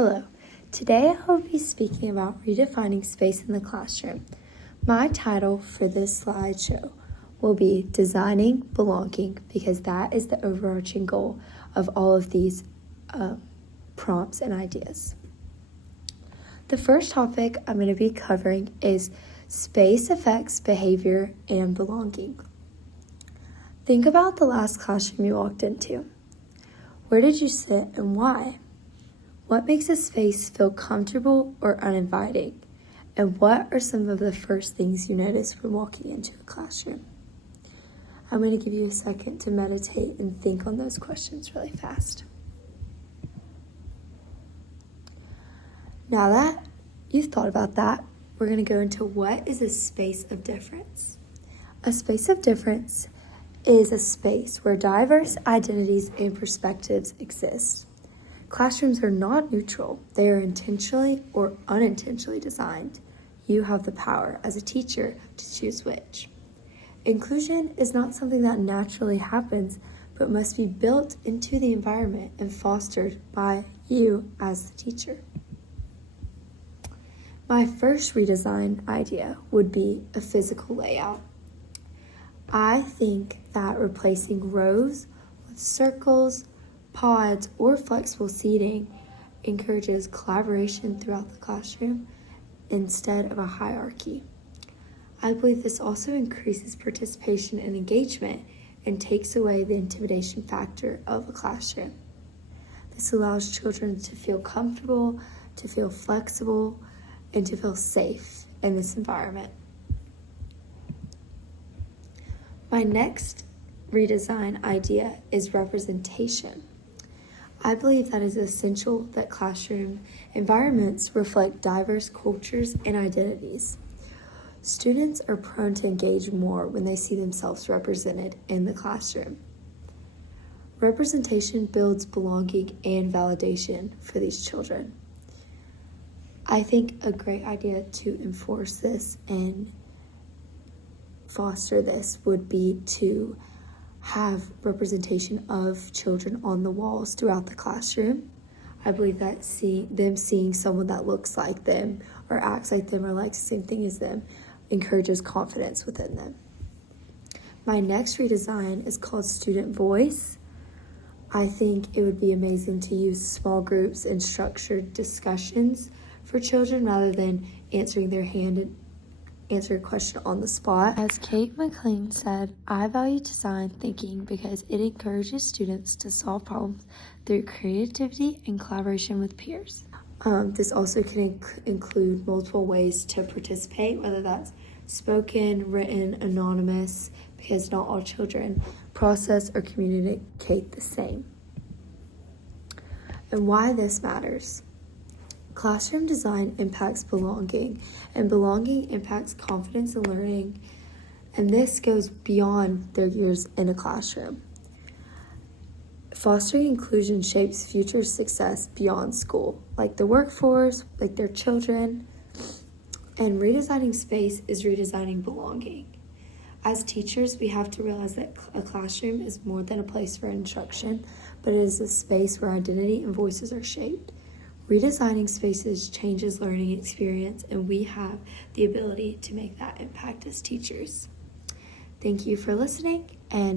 Hello, today I will be speaking about redefining space in the classroom. My title for this slideshow will be Designing Belonging because that is the overarching goal of all of these prompts and ideas. The first topic I'm going to be covering is space affects behavior and belonging. Think about the last classroom you walked into. Where did you sit and why? What makes a space feel comfortable or uninviting? And what are some of the first things you notice when walking into a classroom? I'm going to give you a second to meditate and think on those questions really fast. Now that you've thought about that, we're going to go into what is a space of difference. A space of difference is a space where diverse identities and perspectives exist. Classrooms are not neutral. They are intentionally or unintentionally designed. You have the power as a teacher to choose which. Inclusion is not something that naturally happens, but must be built into the environment and fostered by you as the teacher. My first redesign idea would be a physical layout. I think that replacing rows with circles, pods, or flexible seating encourages collaboration throughout the classroom instead of a hierarchy. I believe this also increases participation and engagement and takes away the intimidation factor of a classroom. This allows children to feel comfortable, to feel flexible, and to feel safe in this environment. My next redesign idea is representation. I believe that it is essential that classroom environments reflect diverse cultures and identities. Students are prone to engage more when they see themselves represented in the classroom. Representation builds belonging and validation for these children. I think a great idea to enforce this and foster this would be to have representation of children on the walls throughout the classroom. I believe that seeing someone that looks like them or acts like them or likes the same thing as them encourages confidence within them. My next redesign is called Student Voice. I think it would be amazing to use small groups and structured discussions for children rather than answering their hand and answer a question on the spot. As Kate McLean said, I value design thinking because it encourages students to solve problems through creativity and collaboration with peers. This also can include multiple ways to participate, whether that's spoken, written, anonymous, because not all children process or communicate the same. And why this matters. Classroom design impacts belonging, and belonging impacts confidence and learning, and this goes beyond their years in a classroom. Fostering inclusion shapes future success beyond school, like the workforce, like their children, and redesigning space is redesigning belonging. As teachers, we have to realize that a classroom is more than a place for instruction, but it is a space where identity and voices are shaped. Redesigning spaces changes learning experience, and we have the ability to make that impact as teachers. Thank you for listening, and